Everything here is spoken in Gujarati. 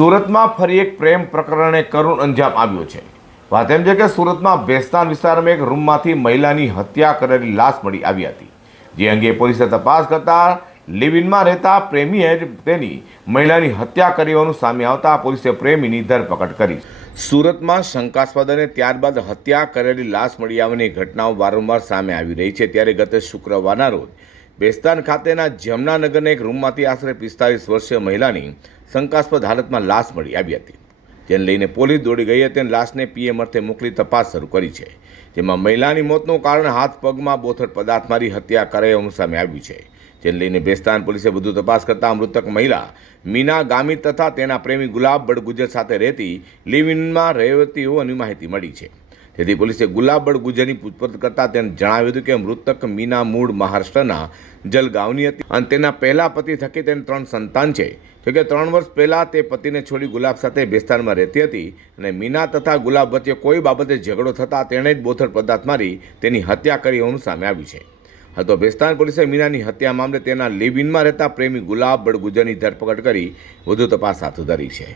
સુરતમાં ફરી એક પ્રેમ પ્રકરણે કરુણ અંજામ આવ્યો છે. વાત એમ છે કે સુરતમાં ભેસ્તાન વિસ્તારમાં એક રૂમમાંથી મહિલાની હત્યા કરેલી લાશ મળી આવી હતી. જે અંગે પોલીસે તપાસ કરતા લિવિનમાં રહેતા પ્રેમીએ જ તેની મહિલાની હત્યા કરી હોવાનું સામે આવતા પોલીસે પ્રેમીની ધરપકડ કરી સુરતમાં શંકાસ્પદ અને ત્યારબાદ હત્યા કરેલી લાશ મળી આવવાની ઘટનાઓ વારંવાર સામે આવી રહી છે. ત્યારે ગત શુક્રવારના રોજ બેસ્તાન ખાતેના જમનાનગરના એક રૂમમાંથી આશરે પિસ્તાલીસ વર્ષીય મહિલાની શંકાસ્પદ હાલતમાં લાશ મળી આવી હતી. જેને લઈને પોલીસ દોડી ગઈ હતી અને લાશને પીએમ અર્થે મોકલી તપાસ શરૂ કરી છે. જેમાં મહિલાની મોતનું કારણ હાથ, પગમાં બોથડ પદાર્થ મારી હત્યા કરાયાનું સામે આવ્યું છે. જેને લઈને બેસ્તાન પોલીસે વધુ તપાસ કરતા મૃતક મહિલા મીના ગામી તથા તેના પ્રેમી ગુલાબ બડગુજર સાથે રહેતી લિવિનમાં રહેતી હોવાની માહિતી મળી છે. તેથી પોલીસે ગુલાબ ગુજરની પૂછપરછ કરતા તેને જણાવ્યું હતું કે મૃતક મીના મૂળ મહારાષ્ટ્રના જલગાંવની હતી અને તેના પહેલા પતિ થકી તેને ત્રણ સંતાન છે. જોકે ત્રણ વર્ષ પહેલા તે પતિને છોડી ગુલાબ સાથે બેસ્તાનમાં રહેતી હતી અને મીના તથા ગુલાબ વચ્ચે કોઈ બાબતે ઝઘડો થતાં તેણે જ બોથડ પદાર્થ મારી તેની હત્યા કરી હોવાનું સામે આવ્યું છે. હા તો બેસ્તાન પોલીસે મીનાની હત્યા મામલે તેના લિવ ઇનમાં રહેતા પ્રેમી ગુલાબ બળગુજરની ધરપકડ કરી વધુ તપાસ હાથ ધરી છે.